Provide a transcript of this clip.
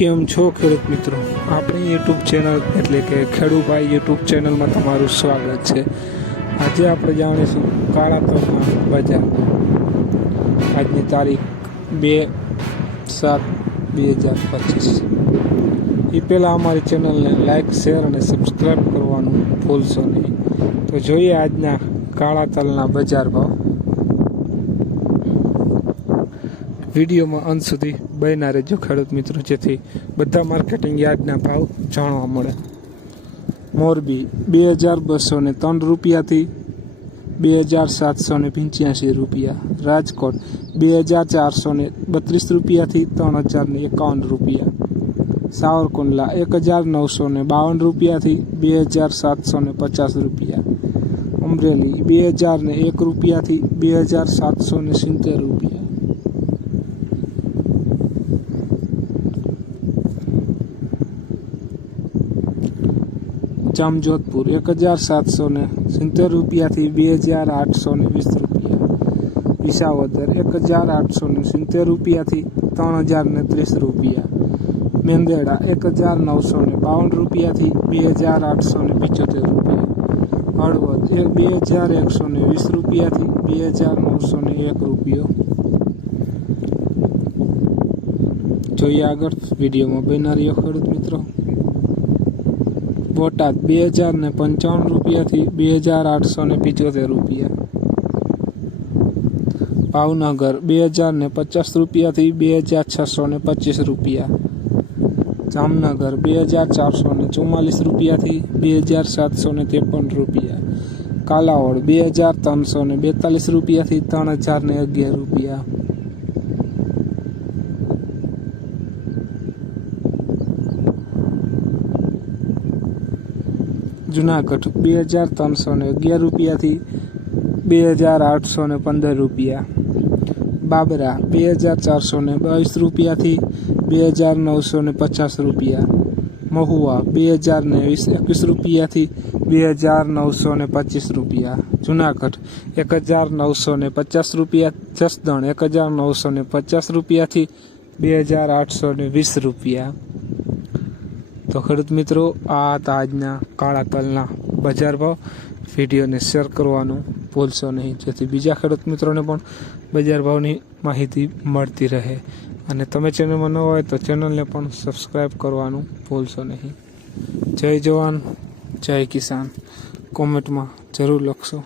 કેમ છો ખેડૂત મિત્રો? આપણી યુટ્યુબ ચેનલ એટલે કે ખેડૂભાઈ યુટ્યુબ ચેનલમાં તમારું સ્વાગત છે. આજે આપણે જાણીશું કાળા તલના બજાર આજની તારીખ બે સાત બે હજાર પચીસ. એ પહેલાં અમારી ચેનલને લાઇક શેર અને સબસ્ક્રાઈબ કરવાનું ભૂલશો નહીં. તો જોઈએ આજના કાળા તલના બજાર ભાવ. વિડીયોમાં અંત સુધી બન્યા રહેજો ખેડૂત મિત્રો. જેથી બધા માર્કેટિંગ યાર્ડના ભાવ જાણવા મળે. મોરબી બે હજાર બસો ને ત્રણ રૂપિયાથી બે હજાર સાતસો ને પંચ્યાસી રૂપિયા. રાજકોટ બે હજાર ચારસો ને બત્રીસ રૂપિયાથી ત્રણ હજાર ને એકાવન રૂપિયા. સાવરકુંડલા એક હજાર નવસો ને બાવન રૂપિયાથી બે હજાર સાતસો ને પચાસ રૂપિયા. અમરેલી બે હજાર ને એક રૂપિયાથી બે હજાર સાતસો ને સિત્તેર રૂપિયા. જામજોધપુર, એક હજાર સાતસો ને સિત્તેર રૂપિયાથી બે હજાર આઠસો ને વીસ રૂપિયા. વિસાવદર, એક હજાર આઠસો ને સિત્તેર રૂપિયાથી ત્રણ હજાર ને ત્રીસ રૂપિયા. મેંદેડા, એક હજાર નવસો ને બાવન રૂપિયાથી બે હજાર આઠસો ને પિચોતેર રૂપિયા. હળવદ, એક બે હજાર એકસો ને વીસ રૂપિયાથી બે હજાર નવસો ને એક રૂપિયો. જોઈએ આગળ વિડીયોમાં બનારીઓ ખેડૂત મિત્રો. બોટાદ બે હજાર ને પંચાવન રૂપિયાથી બે હજાર આઠસો ને પિચોતેર રૂપિયા. ભાવનગર બે હજાર ને પચાસ રૂપિયાથી બે હજાર છસો ને પચીસ રૂપિયા. જામનગર બે હજાર ચારસો ને ચુમ્માલીસ રૂપિયાથી બે હજાર સાતસો ને ત્રેપન રૂપિયા. કાલાવડ બે હજાર ત્રણસો ને બેતાલીસ રૂપિયાથી ત્રણ હજાર ને અગિયાર રૂપિયા. જુનાગઢ, બે હજાર ત્રણસો ને અગિયાર રૂપિયાથી બે હજાર આઠસો ને પંદર રૂપિયા. બાબરા, બે હજાર ચારસો ને બાવીસ રૂપિયાથી બે હજાર નવસો ને પચાસ રૂપિયા. મહુવા, બે હજાર ને વીસ, એકવીસ રૂપિયાથી બે હજાર નવસો ને પચીસ રૂપિયા. જુનાગઢ, એક હજાર નવસો ને પચાસ રૂપિયા. જસદણ, એક હજાર નવસો ને પચાસ રૂપિયાથી બે હજાર આઠસો ને વીસ રૂપિયા. તો ખેડૂત મિત્રો, આ હતા આજના કાળા તલના બજાર ભાવ. વિડીયોને શેર કરવાનું ભૂલશો નહીં. જેથી બીજા ખેડૂત મિત્રોને પણ બજાર ભાવની માહિતી મળતી રહે. અને તમે ચેનલમાં ન હોય તો ચેનલને પણ સબસ્ક્રાઈબ કરવાનું ભૂલશો નહીં. જય જવાન, જય કિસાન. કોમેન્ટમાં જરૂર લખશો.